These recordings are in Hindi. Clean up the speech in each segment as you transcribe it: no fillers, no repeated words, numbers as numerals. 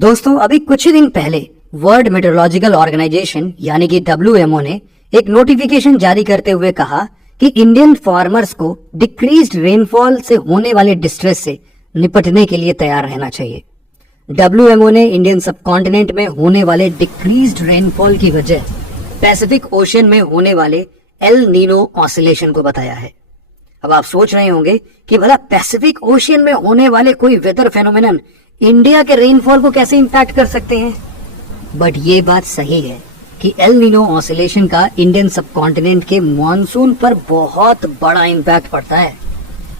दोस्तों, अभी कुछ ही दिन पहले वर्ल्ड मेट्रोलॉजिकल ऑर्गेनाइजेशन यानी कि WMO ने एक नोटिफिकेशन जारी करते हुए कहा कि इंडियन फार्मर्स को डिक्रीज्ड रेनफॉल से होने वाले डिस्ट्रेस से निपटने के लिए तैयार रहना चाहिए। WMO ने इंडियन सबकॉन्टिनेंट में होने वाले डिक्रीज्ड रेनफॉल की वजह पैसिफिक ओशन में होने वाले एल नीनो ऑसिलेशन को बताया है। अब आप सोच रहे होंगे कि भला पैसिफिक ओशियन में होने वाले कोई वेदर फेनोमेनन इंडिया के रेनफॉल को कैसे इंपैक्ट कर सकते हैं। बट ये बात सही है कि एल नीनो ऑसिलेशन का इंडियन सबकॉन्टिनेंट के मॉनसून पर बहुत बड़ा इंपैक्ट पड़ता है।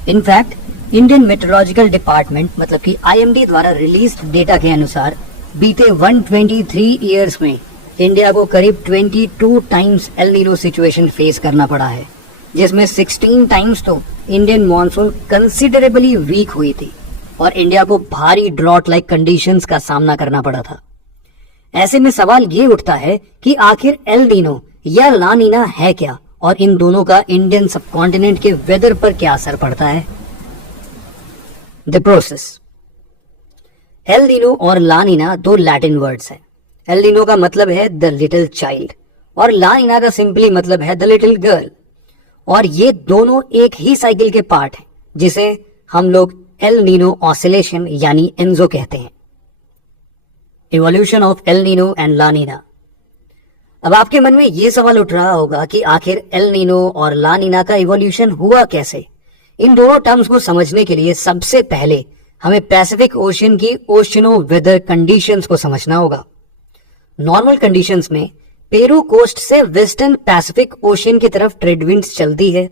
इनफैक्ट इंडियन मेट्रोलॉजिकल डिपार्टमेंट मतलब कि IMD द्वारा रिलीज्ड डेटा के अनुसार बीते 123 ईयर्स में इंडिया को करीब 22 times El Nino situation face करना पड़ा है, जिसमें 16 टाइम्स तो इंडियन मॉनसून कंसिडरेबली वीक हुई थी और इंडिया को भारी ड्रॉट लाइक कंडीशंस का सामना करना पड़ा था। ऐसे में सवाल ये उठता है कि आखिर एल नीनो या ला नीना है क्या और इन दोनों का इंडियन सबकॉन्टिनेंट के वेदर पर क्या असर पड़ता है। The process. एल नीनो और ला नीना दो लैटिन वर्ड्स हैं। एल नीनो का मतलब है द लिटिल चाइल्ड और ला नीना का सिंपली मतलब है द लिटिल गर्ल, और ये दोनों एक ही साइकिल के पार्ट हैं जिसे हम लोग एल नीनो ऑसिलेशन यानी एन्जो कहते हैं। Evolution of El Nino and La Nina. अब आपके मन में ये सवाल उठ रहा होगा कि आखिर एल नीनो और ला नीना का इवोल्यूशन हुआ कैसे। इन दोनों टर्म्स को समझने के लिए सबसे पहले हमें पैसिफिक ओशियन की ओशनो वेदर कंडीशंस को समझना होगा। नॉर्मल कंडीशंस में पेरू कोस्ट से वेस्टर्न पैसिफिक ओशियन की तरफ ट्रेड विंड्स चलती है,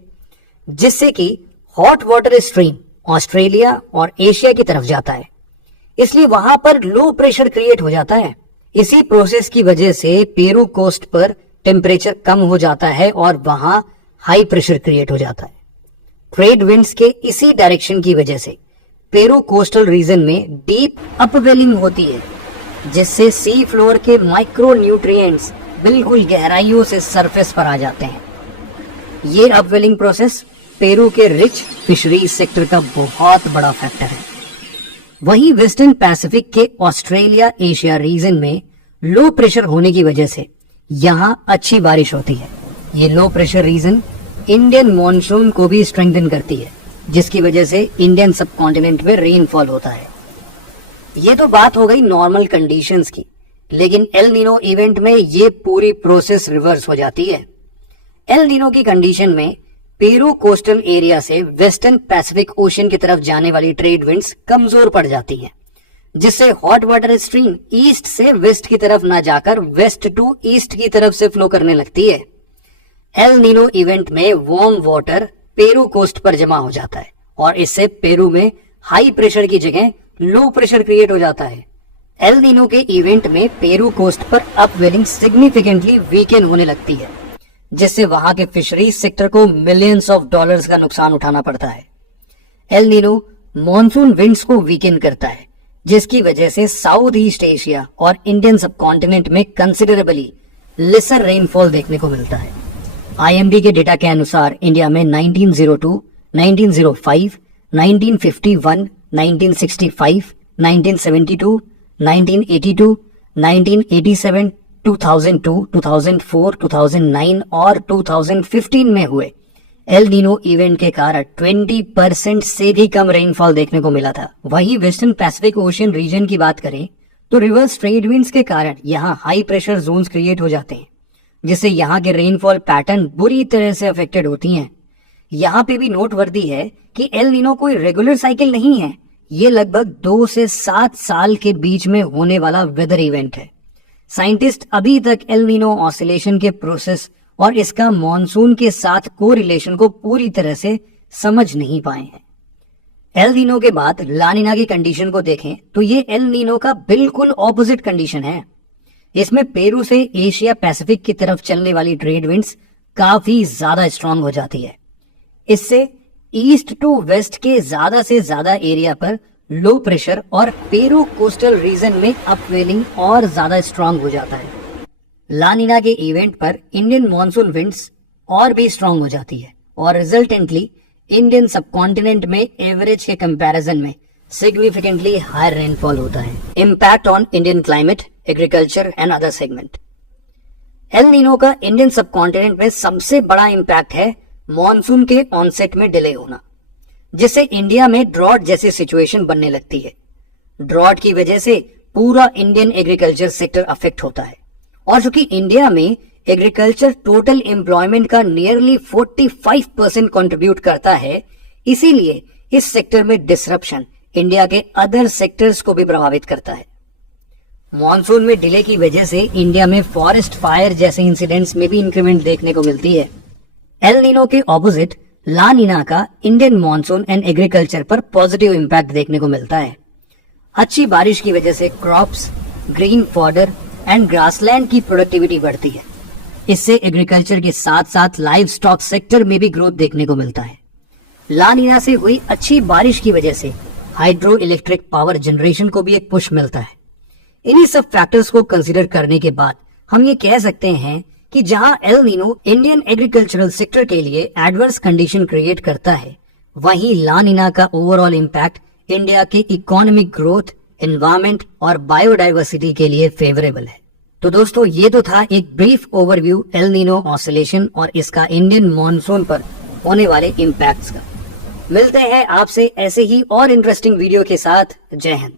जिससे कि हॉट वाटर स्ट्रीम ऑस्ट्रेलिया और एशिया की तरफ जाता है। इसलिए वहां पर लो प्रेशर क्रिएट हो जाता है। इसी प्रोसेस की वजह से पेरू कोस्ट पर टेम्परेचर कम हो जाता है और वहां हाई प्रेशर क्रिएट हो जाता है। ट्रेड विंड्स के इसी डायरेक्शन की वजह से पेरू कोस्टल रीजन में डीप अपवेलिंग होती है, जिससे सी फ्लोर के माइक्रो न्यूट्रिएंट्स बिल्कुल गहराइयों से सरफेस पर आ जाते हैं। ये अपवेलिंग प्रोसेस पेरू के रिच फिशरीज सेक्टर का बहुत बड़ा फैक्टर है। वहीं वेस्टर्न पैसिफिक के ऑस्ट्रेलिया एशिया रीजन में लो प्रेशर होने की वजह से यहाँ अच्छी बारिश होती है। ये low pressure region Indian monsoon को भी स्ट्रेंथन करती है, जिसकी वजह से इंडियन सबकॉन्टिनेंट में रेनफॉल होता है। ये तो बात हो गई नॉर्मल कंडीशंस की, लेकिन एल नीनो इवेंट में ये पूरी प्रोसेस रिवर्स हो जाती है। एल नीनो की कंडीशन में पेरू कोस्टल एरिया से वेस्टर्न पैसिफिक ओशन की तरफ जाने वाली ट्रेड विंड्स कमजोर पड़ जाती हैं, जिससे हॉट वाटर स्ट्रीम ईस्ट से वेस्ट की तरफ ना जाकर वेस्ट टू ईस्ट की तरफ से फ्लो करने लगती है। एल नीनो इवेंट में वार्म वाटर पेरू कोस्ट पर जमा हो जाता है और इससे पेरू में हाई प्रेशर की जगह लो प्रेशर क्रिएट हो जाता है। एल नीनो के इवेंट में पेरू कोस्ट पर अपवेलिंग सिग्निफिकेंटली वीकेन होने लगती है, जिससे वहां के फिशरीज सेक्टर को मिलियंस ऑफ डॉलर्स का नुकसान उठाना पड़ता है। एल नीनो मॉनसून विंड्स को वीकेन करता है, जिसकी वजह से साउथ ईस्ट एशिया और इंडियन सबकॉन्टिनेंट में कंसिडरेबली लेसर रेनफॉल देखने को मिलता है। IMD के डेटा के अनुसार इंडिया में 1902, 1905, 1951, 1965, 1972, 1982, 1987, 2002, 2004, 2009 और 2015 में हुए एल नीनो इवेंट के कारण 20% से भी कम रेनफॉल देखने को मिला था। वहीं वेस्टर्न पैसिफिक ओशियन रीजन की बात करें तो रिवर्स ट्रेड विंड्स के कारण यहाँ हाई प्रेशर जोन्स क्रिएट हो जाते हैं, जिससे यहाँ के रेनफॉल पैटर्न बुरी तरह से अफेक्टेड होती हैं। यहाँ पे भी नोटवर्दी है कि एल नीनो कोई रेगुलर साइकिल नहीं है। ये लगभग 2 से 7 साल के बीच में होने वाला वेदर इवेंट है। साइंटिस्ट अभी तक एल नीनो ऑसिलेशन के प्रोसेस और इसका मॉनसून के साथ कोरिलेशन को पूरी तरह से समझ नहीं पाए हैं। एल नीनो के बाद ला नीना की कंडीशन को देखें तो ये एल नीनो का बिल्कुल ऑपोजिट कंडीशन है। इसमें पेरू से एशिया पैसिफिक की तरफ चलने वाली ट्रेड विंड्स काफी ज्यादा स्ट्रांग हो जाती है। इससे ईस्ट टू वेस्ट के ज्यादा से ज्यादा एरिया पर लो प्रेशर और पेरू कोस्टल रीजन में अपवेलिंग और ज्यादा स्ट्रांग हो जाता है। ला नीना के इवेंट पर इंडियन मॉनसून विंड्स और भी स्ट्रांग हो जाती है और रिजल्टेंटली इंडियन सबकॉन्टिनेंट में एवरेज के कंपैरिजन में सिग्निफिकेंटली हायर रेनफॉल होता है। Impact on Indian climate, agriculture and other segment. El Nino का इंडियन सबकॉन्टिनेंट में सबसे बड़ा इम्पैक्ट है मॉनसून के ऑनसेट में डिले होना, जिससे इंडिया में ड्रॉट जैसी सिचुएशन बनने लगती है। ड्रॉट की वजह से पूरा इंडियन एग्रीकल्चर सेक्टर अफेक्ट होता है, और चूंकि इंडिया में एग्रीकल्चर टोटल एम्प्लॉयमेंट का नियरली 45% कंट्रीब्यूट करता है, इसीलिए इस सेक्टर में डिसरप्शन इंडिया के अदर सेक्टर्स को भी प्रभावित करता है। मॉनसून में डिले की वजह से इंडिया में फॉरेस्ट फायर जैसे इंसिडेंट्स में भी इंक्रीमेंट देखने को मिलती है। एल नीनो के ऑपोजिट ला नीना का इंडियन मॉनसून एंड एग्रीकल्चर पर पॉजिटिव इंपैक्ट देखने को मिलता है। अच्छी बारिश की वजह से crops, green fodder and grassland की प्रोडक्टिविटी बढ़ती है। इससे एग्रीकल्चर के साथ साथ लाइव स्टॉक सेक्टर में भी ग्रोथ देखने को मिलता है। ला नीना से हुई अच्छी बारिश की वजह से हाइड्रो इलेक्ट्रिक पावर जनरेशन को भी एक पुश मिलता है। इन्हीं सब फैक्टर्स को कंसीडर करने के बाद हम ये कह सकते हैं कि जहां El Nino Indian agricultural sector के लिए एडवर्स कंडीशन क्रिएट करता है, वहीं ला नीना का ओवरऑल इम्पैक्ट इंडिया के इकोनॉमिक ग्रोथ, एनवायरमेंट और बायोडाइवर्सिटी के लिए फेवरेबल है। तो दोस्तों, ये तो था एक brief overview El Nino oscillation और इसका इंडियन मॉनसून पर होने वाले इम्पैक्ट्स का। मिलते हैं आपसे ऐसे ही और इंटरेस्टिंग वीडियो के साथ। जय हिंद।